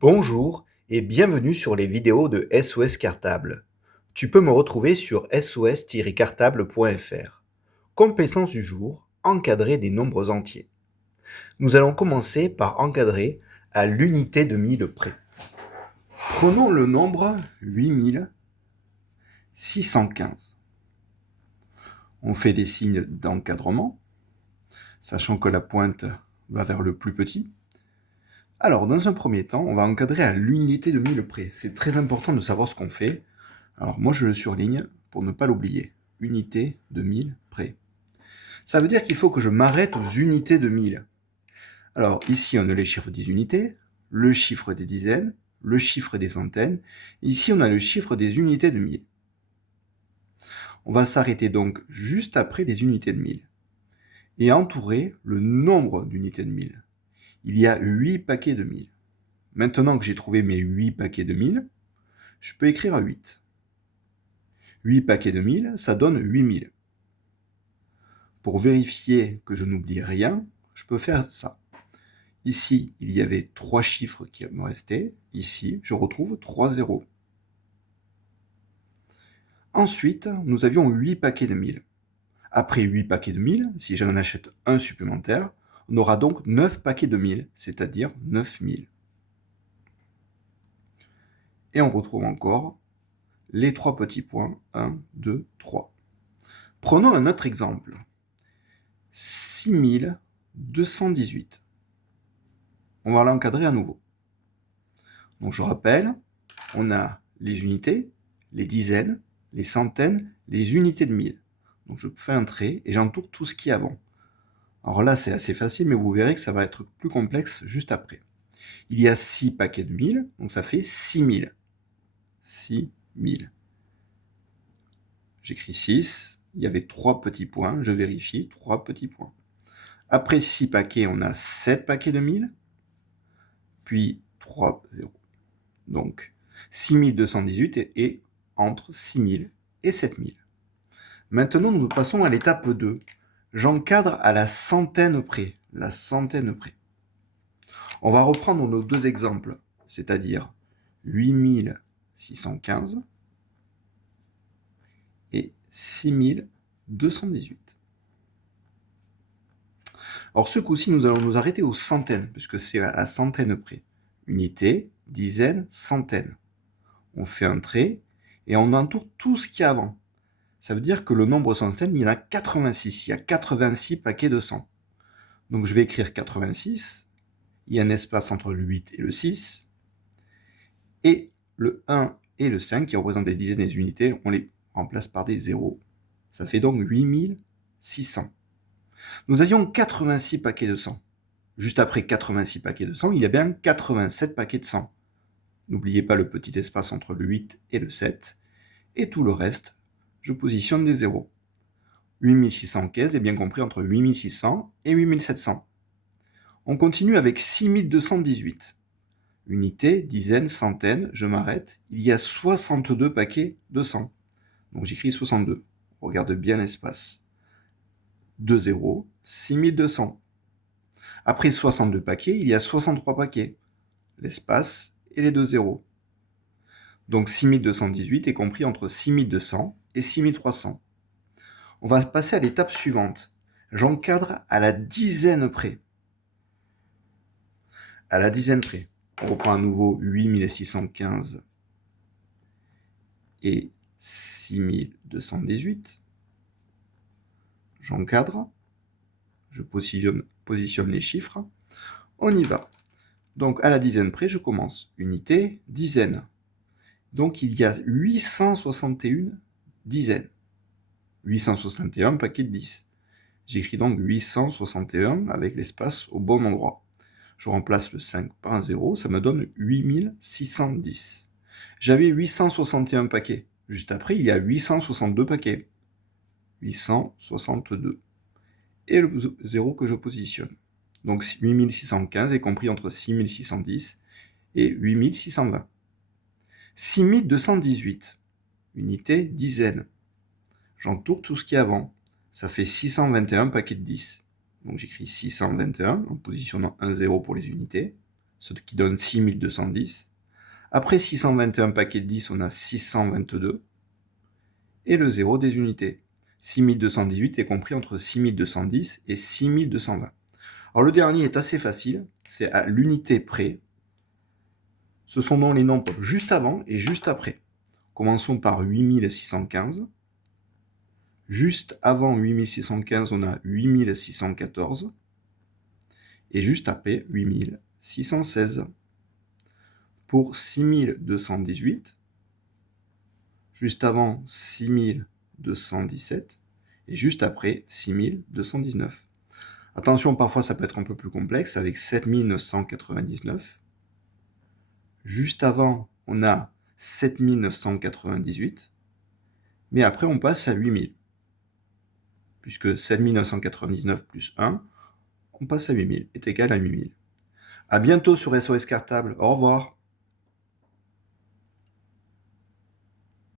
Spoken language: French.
Bonjour et bienvenue sur les vidéos de SOS Cartable. Tu peux me retrouver sur sos-cartable.fr. Compétence du jour, encadrer des nombres entiers. Nous allons commencer par encadrer à l'unité de mille près. Prenons le nombre 8615. On fait des signes d'encadrement, sachant que la pointe va vers le plus petit. Alors, dans un premier temps, on va encadrer à l'unité de mille près. C'est très important de savoir ce qu'on fait. Alors, moi, je le surligne pour ne pas l'oublier. Unité de 1000 près. Ça veut dire qu'il faut que je m'arrête aux unités de 1000. Alors, ici, on a les chiffres des unités, le chiffre des dizaines, le chiffre des centaines. Ici, on a le chiffre des unités de 1000. On va s'arrêter donc juste après les unités de 1000 et entourer le nombre d'unités de 1000. Il y a 8 paquets de 1000. Maintenant que j'ai trouvé mes 8 paquets de 1000, je peux écrire 8. 8 paquets de 1000, ça donne 8000. Pour vérifier que je n'oublie rien, je peux faire ça. Ici, il y avait 3 chiffres qui me restaient. Ici, je retrouve 3 zéros. Ensuite, nous avions 8 paquets de 1000. Après 8 paquets de 1000, si j'en achète un supplémentaire, on aura donc 9 paquets de 1000, c'est-à-dire 9000. Et on retrouve encore les 3 petits points, 1, 2, 3. Prenons un autre exemple. 6218. On va l'encadrer à nouveau. Donc je rappelle, on a les unités, les dizaines, les centaines, les unités de 1000. Donc je fais un trait et j'entoure tout ce qui est avant. Alors là, c'est assez facile, mais vous verrez que ça va être plus complexe juste après. Il y a 6 paquets de 1000, donc ça fait 6000. 6000. J'écris 6, il y avait 3 petits points, je vérifie, 3 petits points. Après 6 paquets, on a 7 paquets de 1000, puis 3 zéros. Donc 6218 est entre 6000 et 7000. Maintenant, nous passons à l'étape 2. J'encadre à la centaine près. La centaine près. On va reprendre nos deux exemples, c'est-à-dire 8615 et 6218. Alors ce coup-ci, nous allons nous arrêter aux centaines, puisque c'est à la centaine près. Unité, dizaine, centaine. On fait un trait et on entoure tout ce qu'il y a avant. Ça veut dire que le nombre centaine, il y en a 86. Il y a 86 paquets de 100. Donc je vais écrire 86. Il y a un espace entre le 8 et le 6. Et le 1 et le 5, qui représentent des dizaines et des unités, on les remplace par des zéros. Ça fait donc 8600. Nous avions 86 paquets de 100. Juste après 86 paquets de 100, il y a bien 87 paquets de 100. N'oubliez pas le petit espace entre le 8 et le 7. Et tout le reste, je positionne des zéros. 8615 est bien compris entre 8600 et 8700. On continue avec 6218. Unité, dizaine, centaine, je m'arrête. Il y a 62 paquets de 100. Donc j'écris 62. Regarde bien l'espace. 2 zéros, 6200. Après 62 paquets, il y a 63 paquets. L'espace et les 2 zéros. Donc 6218 est compris entre 6200 et 6300. On va passer à l'étape suivante. J'encadre à la dizaine près. À la dizaine près. On reprend à nouveau 8615 et 6218. J'encadre. Je positionne les chiffres. On y va. Donc à la dizaine près, je commence. Unité, dizaine. Donc il y a 861 dizaines. 861 paquets de 10. J'écris donc 861 avec l'espace au bon endroit. Je remplace le 5 par un 0, ça me donne 8610. J'avais 861 paquets. Juste après, il y a 862 paquets. 862. Et le 0 que je positionne. Donc 8615 est compris entre 6610 et 8620. 6218. Unité, dizaine. J'entoure tout ce qui est avant. Ça fait 621 paquets de 10. Donc j'écris 621 en positionnant un 0 pour les unités, ce qui donne 6210. Après 621 paquets de 10, on a 622. Et le 0 des unités. 6218 est compris entre 6210 et 6220. Alors le dernier est assez facile, c'est à l'unité près. Ce sont donc les nombres juste avant et juste après. Commençons par 8615. Juste avant 8615, on a 8614. Et juste après, 8616. Pour 6218, juste avant 6217, et juste après 6219. Attention, parfois ça peut être un peu plus complexe, avec 7999. Juste avant, on a 7998, mais après on passe à 8000. Puisque 7999 plus 1, on passe à 8000, est égal à 8000. A bientôt sur SOS Cartable, au revoir.